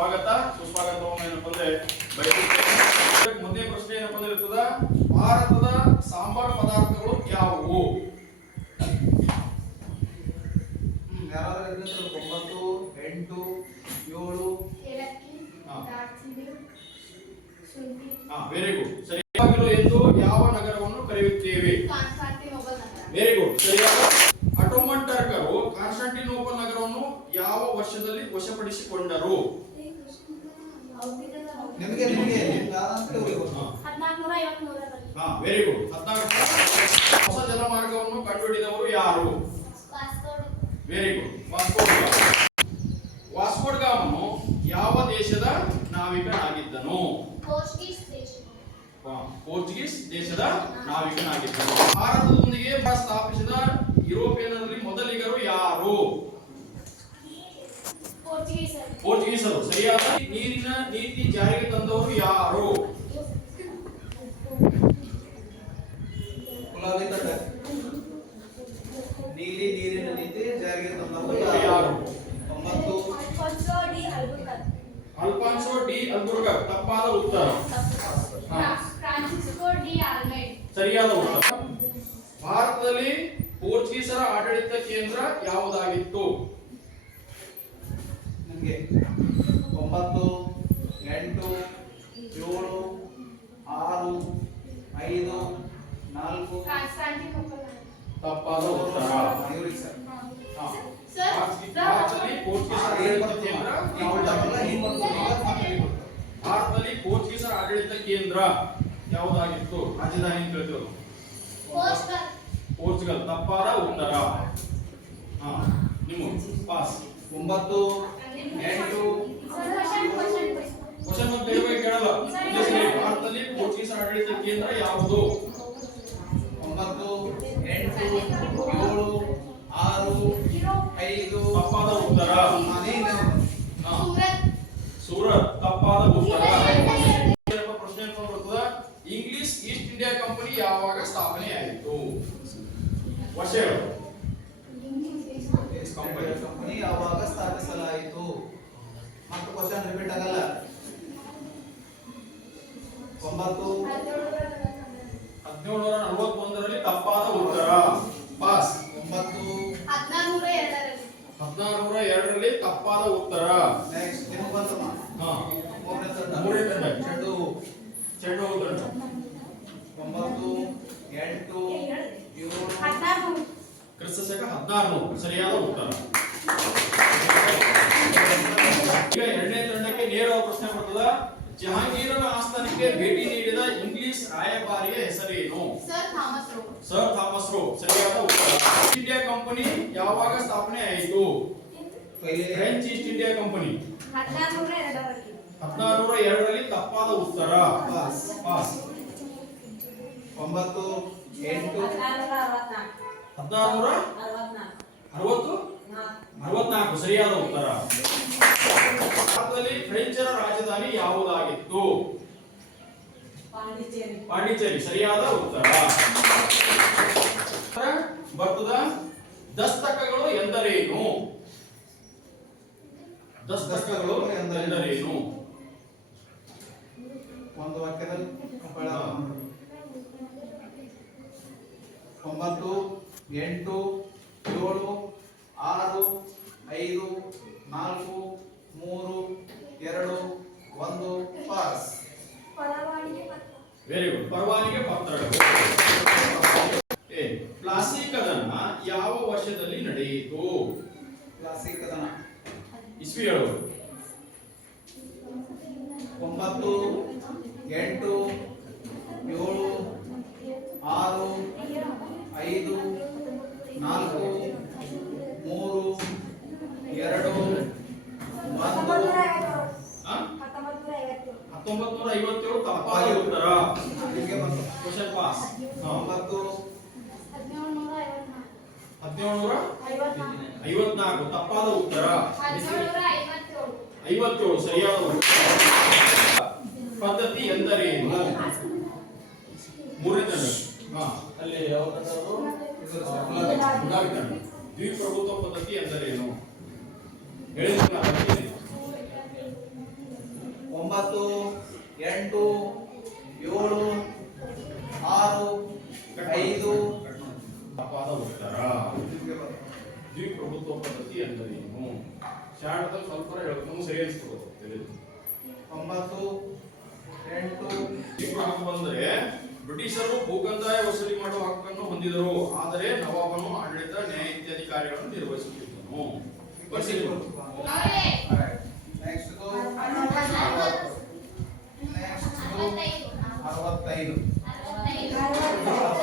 ಸ್ವಾಗತ ಸುಸ್ವಾಗತವನ್ನು ಏನಪ್ಪ ಅಂದ್ರೆ ಮುಂದಿನ ಪ್ರಶ್ನೆ ಏನಪ್ಪ ಅಂದ್ರೆ ಇರ್ತದ ಭಾರತದ ಸಾಂಬಾರ್ ಪದಾರ್ಥಗಳು ಯಾವುವು? ಯಾರಾದ್ರೂ 9 8 7 ಏಲಕ್ಕಿ ದಾಲ್ಚಿನ್ನಿ ಶುಂಠಿ ವೆರಿ ಗುಡ್. ಸರಿಯಾಗಿರೋ ಎಂದು ಯಾವ ನಗರವನ್ನು ಕರೆಯುತ್ತೇವೆ? ಕಾನ್ಸ್ಟಾಂಟಿನೋಪಲ್ ನಗರ. Very good. ಸರಿಯಾದ. ಅಟೋಮನ್ ಟರ್ಕರು ಕಾನ್ಸ್ಟಾಂಟಿನೋಪಲ್ ನಗರವನ್ನು ಯಾವ ವರ್ಷದಲ್ಲಿ ವಶಪಡಿಸಿಕೊಂಡರು? ನಿಮಗೆ ವೆರಿ ಗುಡ್. 14 ಹೊಸ ಜಲಮಾರ್ಗವನ್ನು ಕಂಡುಹಿಡಿದವರು ಯಾರು? Very good. ವಾಸ್ಕೋ ಡ ಗಾಮನು ಯಾವ ದೇಶದ ನಾವಿಕನಾಗಿದ್ದನು? ಪೋರ್ಚುಗೀಸ್ ದೇಶದ ನಾವಿಕನಾಗಿದ್ದನು. ಭಾರತದೊಂದಿಗೆ ಸ್ಥಾಪಿಸಿದ ಯುರೋಪಿಯನ್ನರಲ್ಲಿ ಮೊದಲಿಗರು ಯಾರು? ಪೋರ್ಚುಗೀಸರು. ಸರಿಯಾದ. ನೀರಿನ ನೀತಿ ಜಾರಿಗೆ ತಂದವರು ಯಾರು? ನೀರಿನ ನೀತಿ ಜಾರಿಗೆ ತಂದವರು ಯಾರು? 9 ಅಲ್ಫಾನ್ಸೋ ಡಿ ಅಲ್ಬುರ್ಗರ್. ತಪ್ಪಾದ ಉತ್ತರ. Francisco de Almeida. ಸರಿಯಾದ ಉತ್ತರ. ಭಾರತದಲ್ಲಿ ಪೋರ್ಚುಗೀಸರ ಆಡಳಿತ ಕೇಂದ್ರ ಯಾವುದಾಗಿತ್ತು? ನಿಮಗೆ 9 8 7 6 5 4 ಕಾನ್ಸ್ಟಾಂಟಿನೋಪಲ್. ತಪ್ಪಾದ ಉತ್ತರ. ಮಯೂರಿ ಸರ್ ಭಾರತದಲ್ಲಿ ಪೋರ್ಚುಗೀಸರ ಆಡಳಿತ ಕೇಂದ್ರ ಭಾರತದಲ್ಲಿ ಪೋರ್ಚುಗೀಸರ ಆಡಳಿತ ಕೇಂದ್ರ ಯಾವುದಾಗಿತ್ತು? ರಾಜಧಾನಿ ತಿಳಿದಿರೋದು ಪೋರ್ಚುಗಲ್. ತಪ್ಪಾದ ಉತ್ತರ. ನಿಮ್ಮ ಪಾಸ್. 9 8 ಕ್ವಶನ್ ಬೇಗ ಕೇಳಲ್ಲ. ಭಾರತದಲ್ಲಿ ಪೋರ್ಚುಗೀಸರ ಆಡಳಿತ ಕೇಂದ್ರ ಯಾವುದು? 9 8 7 6 5 ತಪ್ಪಾದ ಉತ್ತರ. ಸೂರತ್. ತಪ್ಪಾದ ಉತ್ತರ. ಪ್ರಶ್ನೆ ಬರ್ತದ. ಇಂಗ್ಲಿಷ್ ಈಸ್ಟ್ ಇಂಡಿಯಾ ಕಂಪನಿ ಯಾವಾಗ ಸ್ಥಾಪನೆಯಾಯಿತು? ವರ್ಷ ಹೇಳು. ಕಂಪನಿ ಯಾವಾಗ ಸ್ಥಾಪಿಸಲಾಯಿತು? ಮತ್ತು ಕ್ವಶನ್ ರಿಪೀಟ್ ಆಗಲ್ಲ. 9 1741ರಲ್ಲಿ. ತಪ್ಪಾದ ಉತ್ತರ. ಪಾಸ್. 9 1602ರಲ್ಲಿ. ತಪ್ಪಾದ ಉತ್ತರ. ನೆಕ್ಸ್ಟ್ ನಿಮಗೆ ಬಂತಮ್ಮ. ಮೂರನೇ ತಂಡ ಚೆಂಡು ಚೆಂಡು ಹೂ ತಂಡ. 9 8 7 ಕ್ರಿಸ್ತಶಕ 1600. ಸರಿಯಾದ ಉತ್ತರ. ಈಗ ಎರಡನೇ ತಂಡಕ್ಕೆ ನೇರ ಪ್ರಶ್ನೆ ಬರ್ತದ. ಜಹಾಂಗೀರನ ಆಸ್ಥಾನಕ್ಕೆ ಭೇಟಿ ನೀಡಿದ ಇಂಗ್ಲಿಷ್ ರಾಯಭಾರಿಯ ಹೆಸರೇನು? Sir Thomas Roe. ಸರಿಯಾದ ಉತ್ತರ. ಈಸ್ಟ್ ಇಂಡಿಯಾ ಕಂಪನಿ ಯಾವಾಗ ಸ್ಥಾಪನೆ ಆಯಿತು? ಫ್ರೆಂಚ್ ಈಸ್ಟ್ ಇಂಡಿಯಾ ಕಂಪನಿ 1602ರಲ್ಲಿ. ತಪ್ಪಾದ ಉತ್ತರ. ಪಾಸ್. 9 8 1664. ಸರಿಯಾದ ಉತ್ತರ. ಭಾರತದಲ್ಲಿ ಫ್ರೆಂಚರ ರಾಜಧಾನಿ ಯಾವುದಾಗಿತ್ತು? ಪಾಂಡಿಚೇರಿ. ಸರಿಯಾದ ಉತ್ತರ. ಬರ್ತದ. ದಸ್ತಕಗಳು ಎಂದರೇನು? ದಸ್ತಕಗಳು ಎಂದರೇನು? ಒಂದು ವಾಕ್ಯದಲ್ಲಿ 9 8 7 6 5 4 3 2 1 ಪಾಸ್. Very good. ಪರವಾನಿಗೆ ಪತ್ರಗಳು. ಪ್ಲಾಸ್ಟಿಕ್ ಕದನ ಯಾವ ವರ್ಷದಲ್ಲಿ ನಡೆಯಿತು? ಪ್ಲಾಸ್ಟಿಕ್ ಕದನ ಇಸ್ವಿ ಹೇಳು. 9 8 7 6 5 4 3 2 1. 1957. ತಪ್ಪಾದ ಉತ್ತರ. Question pass. 1754. ತಪ್ಪಾದ ಉತ್ತರ. 57. ಸರಿಯಾದ ಉತ್ತರ. ಪದ್ಧತಿ ಎಂದರೇನು? ಮೂರನೇ ತಂಡ. ಅಲ್ಲಿ ದ್ವಿಪ್ರಭುತ್ವ ಪದ್ಧತಿ ಎಂದರೇನು? ಹೇಳಿದ 8 7 6 5 ಅಪಾದ ಉತ್ತರ ದ್ವಿಪ್ರಭುತ್ವ ಪದ್ಧತಿ ಎಂದರೇನು? ಶಾರ್ಟ್ದಲ್ಲಿ ಸ್ವಲ್ಪ ಹೇಳ್ಕೊಂಡು ಸರಿ ಅನ್ಸ್ಕೊಬೋದು. 9 8 ದ್ವಿಪ್ರಭುತ್ವ ಅಂದ್ರೆ ಬ್ರಿಟಿಷರು ಭೂಕಂದಾಯ ವಸೂಲಿ ಮಾಡುವ ಹಕ್ಕನ್ನು ಹೊಂದಿದರು, ಆದರೆ ನವಾಬನು ಆಡಳಿತ ನ್ಯಾಯ ಇತ್ಯಾದಿ ಕಾರ್ಯಗಳನ್ನು ನಿರ್ವಹಿಸುತ್ತಿದ್ದನು. ಅವರೇ ನೆಕ್ಸ್ಟ್ ಅರವತ್ತೈದು. 65 ಅರವತ್ತೈದು.